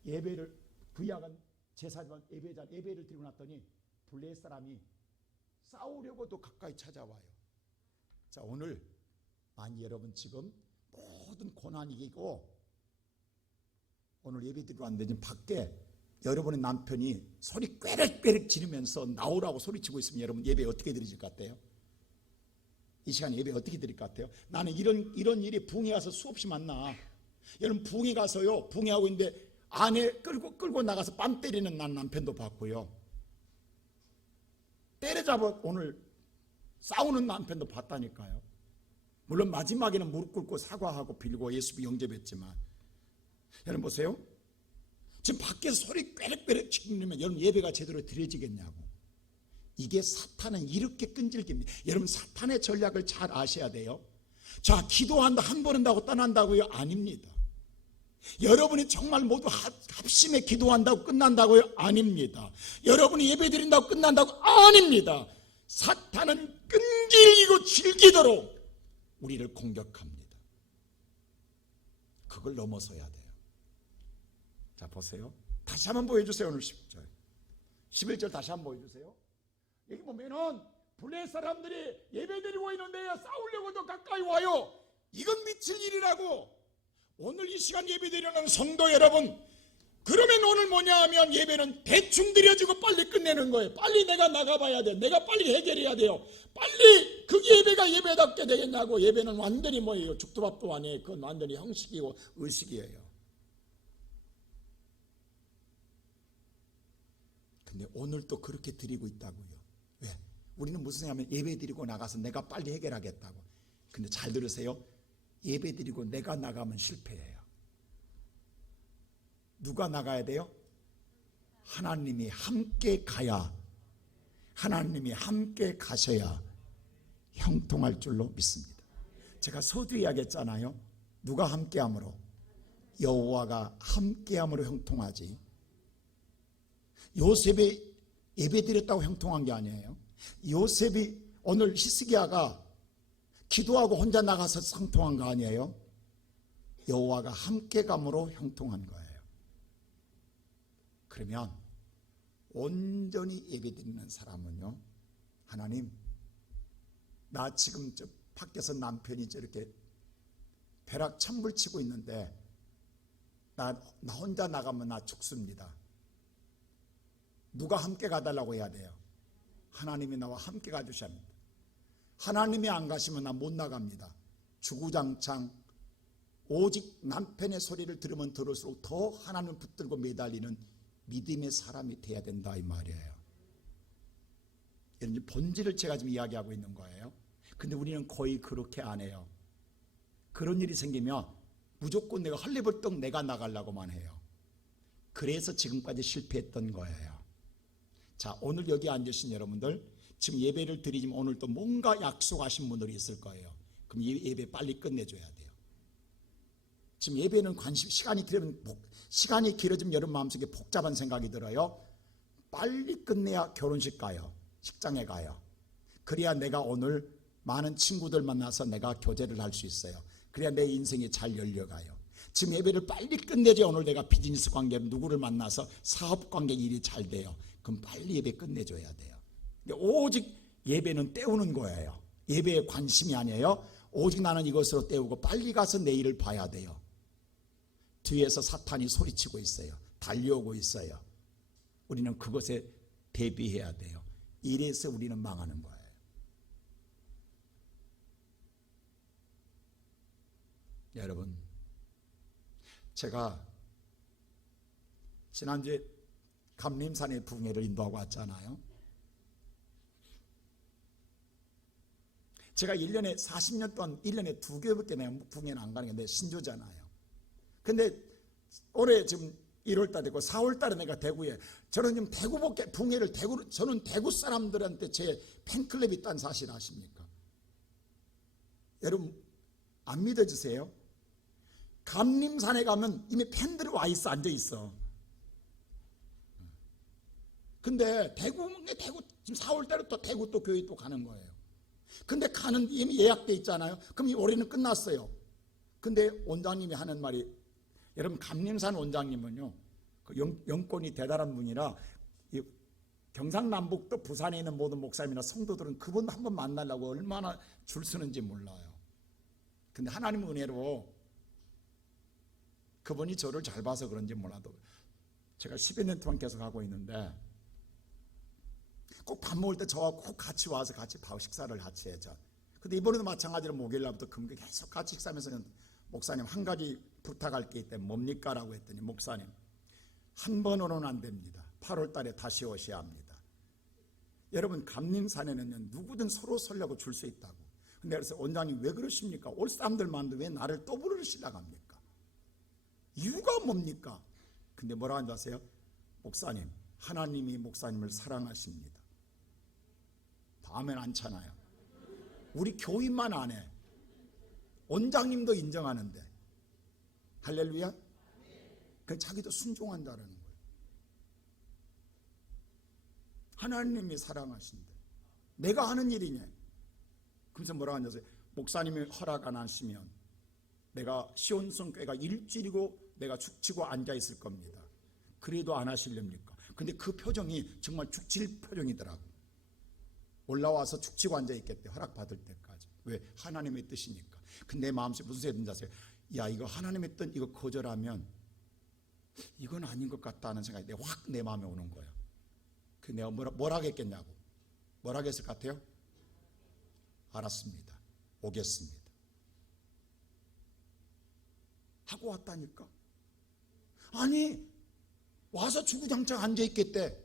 예배를, 구약은 제사지만 예배를 드리고 났더니 블레셋 사람이 싸우려고도 가까이 찾아와요. 자, 오늘 만약 여러분 지금 모든 고난이 이기고 오늘 예배 드리러 왔는데 지금 밖에 여러분의 남편이 소리 꾀렉꾀렉 지르면서 나오라고 소리치고 있으면 여러분 예배 어떻게 드리실 것 같아요? 이 시간 예배 어떻게 드릴 것 같아요? 나는 이런 일이 부흥회 가서 수없이 만나. 여러분 부흥회 가서요, 부흥회하고 있는데 아내 끌고 나가서 뺨 때리는 난 남편도 봤고요, 때려잡아 오늘 싸우는 남편도 봤다니까요. 물론 마지막에는 무릎 꿇고 사과하고 빌고 예수비 영접했지만, 여러분 보세요. 지금 밖에서 소리 꾀렉꾀렉 치면 여러분 예배가 제대로 드려지겠냐고. 이게 사탄은 이렇게 끈질깁니다. 여러분 사탄의 전략을 잘 아셔야 돼요. 자, 기도한다 한 번 한다고 떠난다고요? 아닙니다. 여러분이 정말 모두 합심해 기도한다고 끝난다고요? 아닙니다. 여러분이 예배 드린다고 끝난다고? 아닙니다. 사탄은 끈질기고 질기도록 우리를 공격합니다. 그걸 넘어서야 돼요. 자, 보세요. 다시 한번 보여주세요. 오늘 10절 11절 다시 한번 보여주세요. 여기 보면은 블레셋 사람들이 예배드리고 있는데 싸우려고도 가까이 와요. 이건 미칠 일이라고. 오늘 이 시간 예배드리는 성도 여러분, 그러면 오늘 뭐냐 하면 예배는 대충 드려지고 빨리 끝내는 거예요. 빨리 내가 나가봐야 돼. 내가 빨리 해결해야 돼요. 빨리 그 예배가 예배답게 되겠냐고. 예배는 완전히 뭐예요? 죽도밥도 아니에요. 그건 완전히 형식이고 의식이에요. 근데 오늘 또 그렇게 드리고 있다고요. 왜? 우리는 무슨 생각하면 예배 드리고 나가서 내가 빨리 해결하겠다고. 근데 잘 들으세요. 예배 드리고 내가 나가면 실패해요. 누가 나가야 돼요? 하나님이 함께 가야, 하나님이 함께 가셔야 형통할 줄로 믿습니다. 제가 서두 이야기했잖아요. 누가 함께함으로? 여호와가 함께함으로 형통하지. 요셉이 예배드렸다고 형통한 게 아니에요. 요셉이 오늘 히스기야가 기도하고 혼자 나가서 형통한 거 아니에요. 여호와가 함께 감으로 형통한 거예요. 그러면 온전히 예배드리는 사람은요, 하나님, 나 지금 저 밖에서 남편이 저렇게 벼락 천불 치고 있는데 나 혼자 나가면 나 죽습니다. 누가 함께 가달라고 해야 돼요? 하나님이 나와 함께 가주셔야 합니다. 하나님이 안 가시면 나 못 나갑니다. 주구장창 오직 남편의 소리를 들으면 들을수록 더 하나님을 붙들고 매달리는 믿음의 사람이 돼야 된다 이 말이에요. 이런 본질을 제가 지금 이야기하고 있는 거예요. 근데 우리는 거의 그렇게 안 해요. 그런 일이 생기면 무조건 내가 헐레벌떡 내가 나가려고만 해요. 그래서 지금까지 실패했던 거예요. 자, 오늘 여기 앉으신 여러분들 지금 예배를 드리지만 오늘 또 뭔가 약속하신 분들이 있을 거예요. 그럼 이 예배 빨리 끝내줘야 돼요. 지금 예배는 시간이 길어지면 여러분 마음속에 복잡한 생각이 들어요. 빨리 끝내야 결혼식 가요. 식장에 가요. 그래야 내가 오늘 많은 친구들 만나서 내가 교제를 할 수 있어요. 그래야 내 인생이 잘 열려가요. 지금 예배를 빨리 끝내줘야 오늘 내가 비즈니스 관계로 누구를 만나서 사업 관계 일이 잘 돼요. 그럼 빨리 예배 끝내줘야 돼요. 오직 예배는 때우는 거예요. 예배에 관심이 아니에요. 오직 나는 이것으로 때우고 빨리 가서 내일을 봐야 돼요. 뒤에서 사탄이 소리치고 있어요. 달려오고 있어요. 우리는 그것에 대비해야 돼요. 이래서 우리는 망하는 거예요. 여러분, 제가 지난주에 감림산의 부흥회를 인도하고 왔잖아요. 제가 1년에 40년 동안 1년에 2개월밖에 내가 부흥회는 안 가는 게 내 신조잖아요. 근데 올해 지금 1월달 되고 4월달에 내가 대구에, 저는 지금 대구밖에 부흥회를 저는 대구 사람들한테 제 팬클럽이 있다는 사실 아십니까? 여러분 안 믿어주세요? 감림산에 가면 이미 팬들이 와 있어, 앉아 있어. 근데 대구 지금 4월달에 또 대구 또 교회 또 가는 거예요. 근데 가는 이미 예약돼 있잖아요. 그럼 이 올해는 끝났어요. 근데 원장님이 하는 말이, 여러분 감림산 원장님은요 그 영권이 대단한 분이라 경상남북도 부산에 있는 모든 목사님이나 성도들은 그분 한번 만나려고 얼마나 줄 서는지 몰라요. 근데 하나님 은혜로 그분이 저를 잘 봐서 그런지 몰라도 제가 10여 년 동안 계속 하고 있는데 꼭 밥 먹을 때 저와 꼭 같이 와서 같이 밥 식사를 같이 해죠. 근데 이번에도 마찬가지로 목요일날부터 금요일 계속 같이 식사하면서는 목사님 한 가지 부탁할 게 있다면 뭡니까? 라고 했더니, 목사님 한 번으로는 안 됩니다. 8월 달에 다시 오셔야 합니다. 여러분 감림산에는요 누구든 서로 서려고 줄 수 있다고. 근데 그래서 원장님 왜 그러십니까? 올 사람들만도 왜 나를 또 부르시려고 합니까? 이유가 뭡니까? 근데 뭐라고 하는지 아세요? 목사님, 하나님이 목사님을 사랑하십니다. 다음엔 않잖아요. 우리 교인만 안 해. 원장님도 인정하는데. 할렐루야? 그 자기도 순종한다라는 거예요. 하나님이 사랑하신대. 내가 하는 일이냐? 그래서 뭐라고 하냐면, 목사님이 허락 안 하시면 내가 시온성교회가 일주일이고 내가 죽치고 앉아 있을 겁니다. 그래도 안 하시렵니까? 근데 그 표정이 정말 죽칠 표정이더라고. 올라와서 죽치고 앉아 있겠대, 허락받을 때까지. 왜? 하나님의 뜻이니까. 근데 내 마음속에 무슨 생각이 든지 아세요? 야, 이거 하나님의 뜻 이거 거절하면 이건 아닌 것 같다는 생각이 확 내 마음에 오는 거예요. 그 내가 뭐라 하겠겠냐고. 뭐라 하겠을 것 같아요? 알았습니다. 오겠습니다. 하고 왔다니까. 아니 와서 주구장창 앉아있겠대.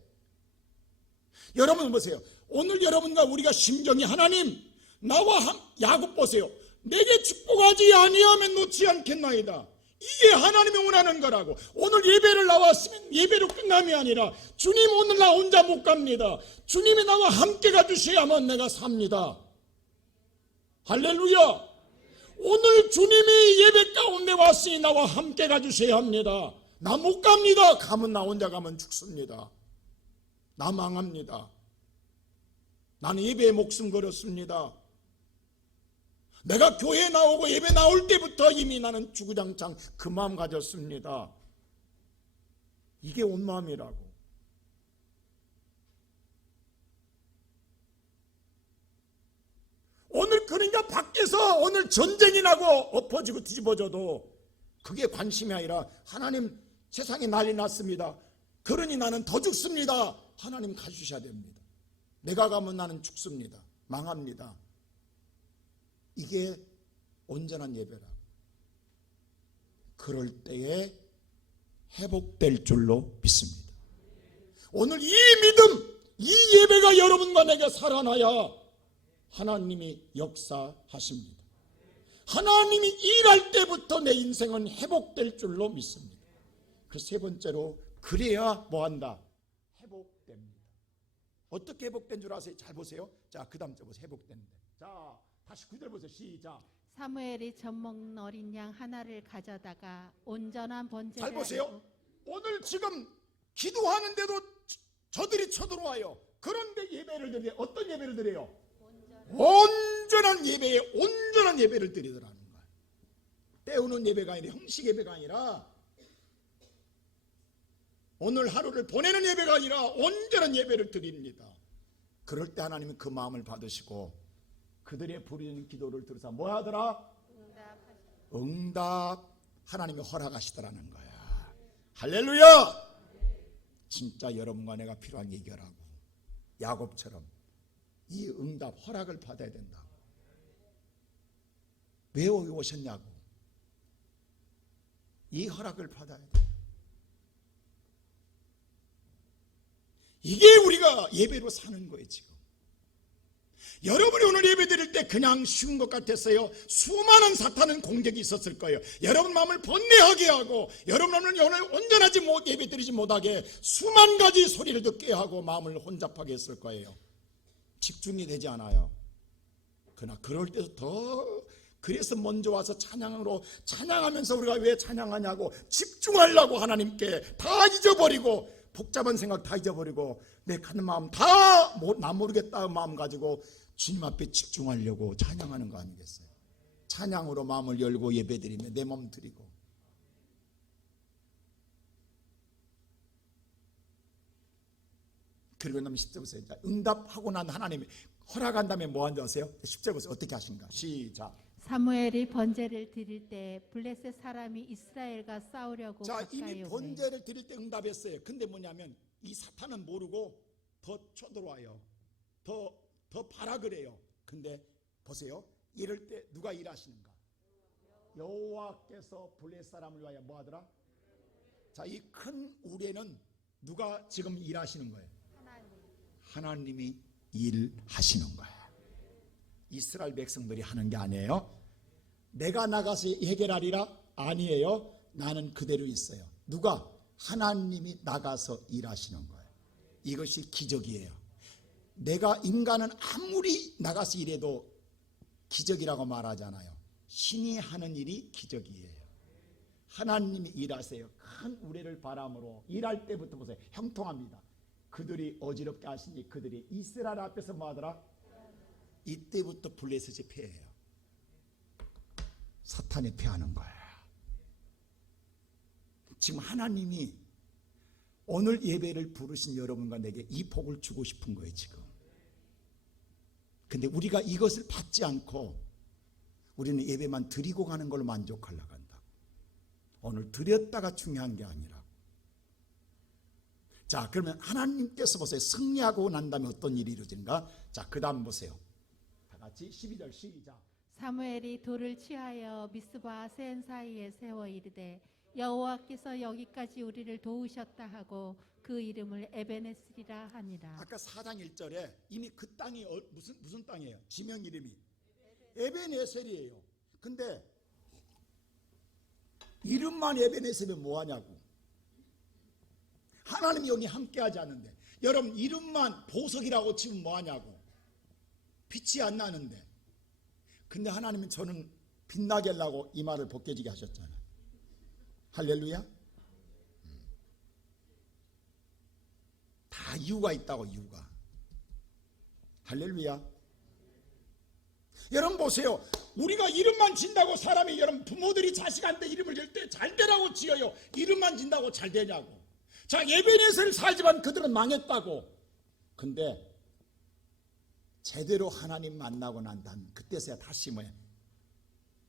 여러분 보세요. 오늘 여러분과 우리가 심정이, 하나님 나와 야곱 보세요. 내게 축복하지 아니하면 놓지 않겠나이다. 이게 하나님이 원하는 거라고. 오늘 예배를 나왔으면 예배로 끝남이 아니라, 주님 오늘 나 혼자 못 갑니다. 주님이 나와 함께 가주셔야만 내가 삽니다. 할렐루야. 오늘 주님이 예배 가운데 왔으니 나와 함께 가주셔야 합니다. 나 못 갑니다. 가면 나 혼자 가면 죽습니다. 나 망합니다. 나는 예배에 목숨 걸었습니다. 내가 교회 나오고 예배 나올 때부터 이미 나는 주구장창 그 마음 가졌습니다. 이게 온 마음이라고. 오늘 그러니까 밖에서 오늘 전쟁이 나고 엎어지고 뒤집어져도 그게 관심이 아니라, 하나님 세상에 난리 났습니다. 그러니 나는 더 죽습니다. 하나님 가주셔야 됩니다. 내가 가면 나는 죽습니다. 망합니다. 이게 온전한 예배라. 그럴 때에 회복될 줄로 믿습니다. 오늘 이 믿음, 이 예배가 여러분과 내게 살아나야 하나님이 역사하십니다. 하나님이 일할 때부터 내 인생은 회복될 줄로 믿습니다. 그 세 번째로, 그래야 뭐한다? 회복됩니다. 어떻게 회복된 줄 아세요? 잘 보세요. 자, 그 다음 절 보세요. 회복되는데. 자, 다시 9절 보세요. 시작. 사무엘이 젖먹는 어린 양 하나를 가져다가 온전한 번제를 잘 보세요. 하고 오늘 지금 기도하는데도 저들이 쳐들어와요. 그런데 예배를 드리게, 어떤 예배를 드려요? 온전한 예배에 온전한 예배를 드리더라는 거예요. 때우는 예배가 아니라, 형식 예배가 아니라, 오늘 하루를 보내는 예배가 아니라 온전한 예배를 드립니다. 그럴 때 하나님은 그 마음을 받으시고 그들의 부르는 기도를 들으사 뭐 하더라? 응답. 하나님이 허락하시더라는 거야. 할렐루야. 진짜 여러분과 내가 필요한 예결하고 야곱처럼 이 응답 허락을 받아야 된다고. 왜 오셨냐고. 이 허락을 받아야 돼. 이게 우리가 예배로 사는 거예요. 지금 여러분이 오늘 예배 드릴 때 그냥 쉬운 것 같았어요. 수많은 사탄은 공격이 있었을 거예요. 여러분 마음을 번뇌하게 하고, 여러분 오늘 온전하지 못 예배 드리지 못하게 수만 가지 소리를 듣게 하고 마음을 혼잡하게 했을 거예요. 집중이 되지 않아요. 그러나 그럴 때도 더, 그래서 먼저 와서 찬양으로 찬양하면서 우리가 왜 찬양하냐고 집중하려고 하나님께 다 잊어버리고, 복잡한 생각 다 잊어버리고, 내 가는 마음 다 나 모르겠다 마음 가지고 주님 앞에 집중하려고 찬양하는 거 아니겠어요? 찬양으로 마음을 열고 예배드리며 내 몸 드리고. 그리고 나면 10절 보세요. 응답하고 난 하나님이 허락한 다음에 뭐 한다 하세요? 10절 보세요. 어떻게 하신가? 시작. 사무엘이 번제를 드릴 때 블레셋 사람이 이스라엘과 싸우려고 자, 가까이 이미 오매 번제를 드릴 때 응답했어요. 근데 뭐냐면 이 사탄은 모르고 더 쳐들어와요. 더 바라 그래요. 근데 보세요. 이럴 때 누가 일하시는가? 여호와께서 블레셋 사람을 위하여 뭐 하더라? 자, 이 큰 우레는 누가 지금 일하시는 거예요? 하나님이 일하시는 거예요. 이스라엘 백성들이 하는 게 아니에요. 내가 나가서 해결하리라? 아니에요. 나는 그대로 있어요. 누가? 하나님이 나가서 일하시는 거예요. 이것이 기적이에요. 내가, 인간은 아무리 나가서 일해도 기적이라고 말하잖아요. 신이 하는 일이 기적이에요. 하나님이 일하세요. 큰 우레를 바람으로 일할 때부터 보세요. 형통합니다. 그들이 어지럽게 하시니 그들이 이스라엘 앞에서 뭐 하더라? 이때부터 블레셋이 패해요. 사탄이 패하는 거예요. 지금 하나님이 오늘 예배를 부르신 여러분과 내게 이 복을 주고 싶은 거예요. 지금. 근데 우리가 이것을 받지 않고 우리는 예배만 드리고 가는 걸로 만족하려고 한다. 오늘 드렸다가 중요한 게 아니라. 자, 그러면 하나님께서 보세요. 승리하고 난 다음에 어떤 일이 이루어지는가? 자, 그 다음 보세요. 다 같이 12절 시작. 사무엘이 돌을 취하여 미스바 센 사이에 세워 이르되 여호와께서 여기까지 우리를 도우셨다 하고 그 이름을 에베네스리라 하니라. 아까 4장 1절에 이미 그 땅이 무슨 땅이에요? 지명 이름이 에베네셀이에요. 근데 이름만 에베네셀이면 뭐하냐고. 하나님이 여기 함께하지 않는데, 여러분 이름만 보석이라고 치면 뭐하냐고. 빛이 안 나는데. 근데 하나님은 저는 빛나게 하려고 이 말을 벗겨지게 하셨잖아요. 할렐루야. 다 이유가 있다고. 이유가. 할렐루야. 여러분 보세요. 우리가 이름만 진다고 사람이, 여러분 부모들이 자식한테 이름을 질 때 잘 되라고 지어요. 이름만 진다고 잘 되냐고. 자, 에베네셀을 살지만 그들은 망했다고. 근데 제대로 하나님 만나고 난 다음 그때서야 다시 뭐야,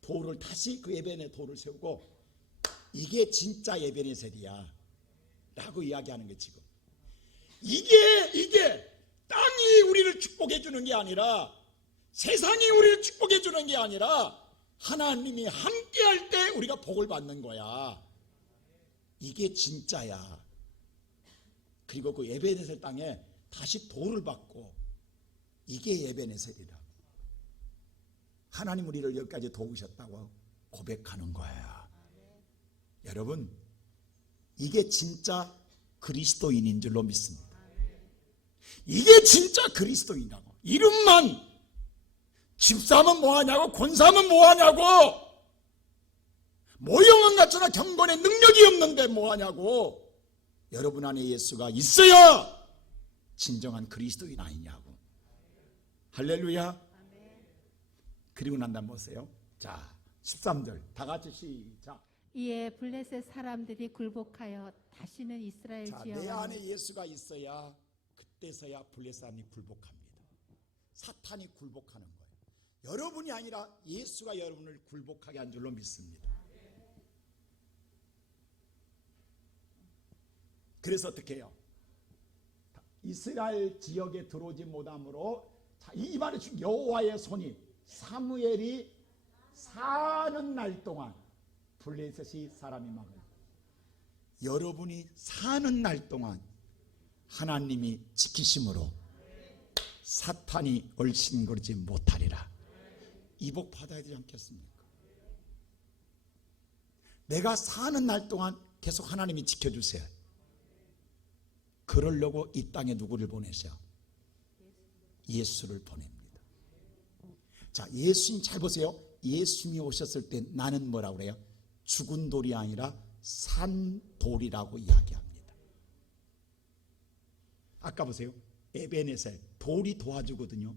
돌을 다시 그 에베네 돌을 세우고 이게 진짜 에베네셀이야 라고 이야기하는 게 지금. 이게 땅이 우리를 축복해 주는 게 아니라, 세상이 우리를 축복해 주는 게 아니라, 하나님이 함께할 때 우리가 복을 받는 거야. 이게 진짜야. 그리고 그 에베네셀 땅에 다시 돌을 받고, 이게 에베네셀이라. 하나님 우리를 여기까지 도우셨다고 고백하는 거야. 여러분, 이게 진짜 그리스도인인 줄로 믿습니다. 이게 진짜 그리스도인이라고. 이름만, 집사하면 뭐하냐고, 권사하면 뭐하냐고, 모형은 같으나 경건의 능력이 없는데 뭐하냐고. 여러분 안에 예수가 있어야 진정한 그리스도인 아니냐고. 할렐루야. 그리고 난 다음에 보세요. 자, 13절 다 같이 시작. 이에 블레셋 사람들이 굴복하여 다시는 이스라엘 자, 내 지역으로 안에 예수가 있어야 그때서야 블레셋 사람이 굴복합니다. 사탄이 굴복하는 거예요. 여러분이 아니라 예수가 여러분을 굴복하게 한 줄로 믿습니다. 그래서 어떻게 해요? 이스라엘 지역에 들어오지 못함으로, 자, 이 말이 여호와의 손이 사무엘이 사는 날 동안 블레셋이 사람이 막을, 여러분이 사는 날 동안 하나님이 지키심으로 사탄이 얼씬거리지 못하리라. 이 복 받아야 되지 않겠습니까? 내가 사는 날 동안 계속 하나님이 지켜주세요. 그러려고 이 땅에 누구를 보내셔? 예수를 보냅니다. 자, 예수님 잘 보세요. 예수님이 오셨을 때 나는 뭐라고 그래요? 죽은 돌이 아니라 산 돌이라고 이야기합니다. 아까 보세요. 에베네셀, 돌이 도와주거든요.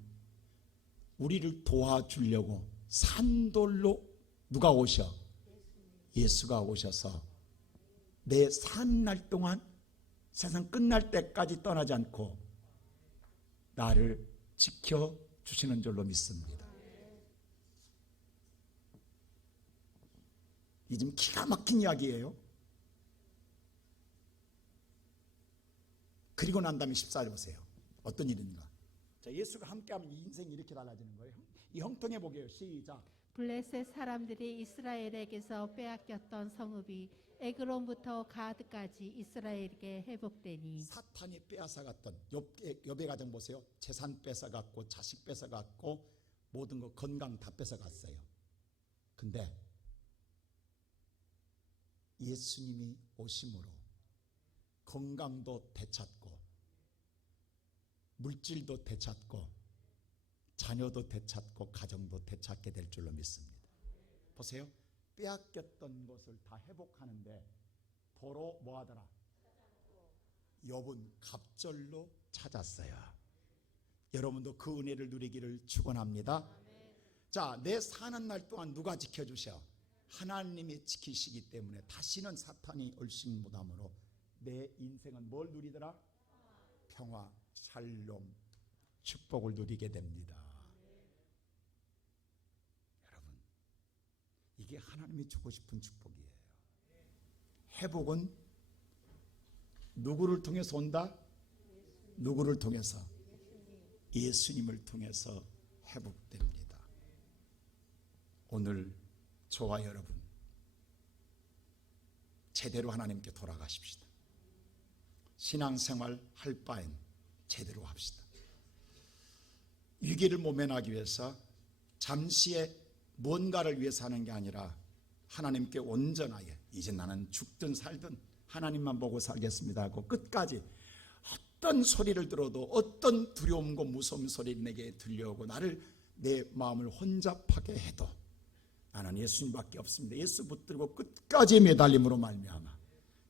우리를 도와주려고 산돌로 누가 오셔? 예수가 오셔서 내 산 날 동안, 세상 끝날 때까지 떠나지 않고 나를 지켜주시는 줄로 믿습니다. 이 좀 기가 막힌 이야기예요. 그리고 난 다음에 14절 보세요. 어떤 일인가? 자, 예수가 함께하면 인생이 이렇게 달라지는 거예요. 이 형통해 보게요. 시작. 블레셋 사람들이 이스라엘에게서 빼앗겼던 성읍이 에그론부터 가드까지 이스라엘에게 회복되니, 사탄이 빼앗아갔던 욥의 가정 보세요. 재산 뺏어갔고, 자식 뺏어갔고, 모든 거 건강 다 뺏어갔어요. 근데 예수님이 오심으로 건강도 되찾고, 물질도 되찾고, 자녀도 되찾고, 가정도 되찾게 될 줄로 믿습니다. 보세요. 빼앗겼던 것을 다 회복하는데 도로 뭐하더라? 욥은 갑절로 찾았어요. 여러분도 그 은혜를 누리기를 축원합니다. 자, 내 사는 날 동안 누가 지켜주셔? 하나님이 지키시기 때문에 다시는 사탄이 얼씬 못함으로 내 인생은 뭘 누리더라? 평화, 샬롬, 축복을 누리게 됩니다. 여러분, 이게 하나님이 주고 싶은 축복이에요. 회복은 누구를 통해서 온다? 누구를 통해서? 예수님을 통해서 회복됩니다. 오늘 저와 여러분 제대로 하나님께 돌아가십시다. 신앙생활 할 바엔 제대로 합시다. 위기를 모면하기 위해서 잠시의 뭔가를 위해서 하는 게 아니라 하나님께 온전하게, 이제 나는 죽든 살든 하나님만 보고 살겠습니다 하고 끝까지 어떤 소리를 들어도, 어떤 두려움과 무서운 소리 내게 들려오고 나를, 내 마음을 혼잡하게 해도 나는 예수님밖에 없습니다. 예수 붙들고 끝까지 매달림으로 말미암아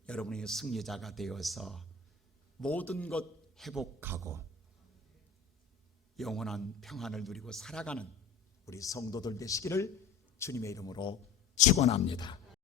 여러분이 승리자가 되어서 모든 것 회복하고 영원한 평안을 누리고 살아가는 우리 성도들 되시기를 주님의 이름으로 축원합니다.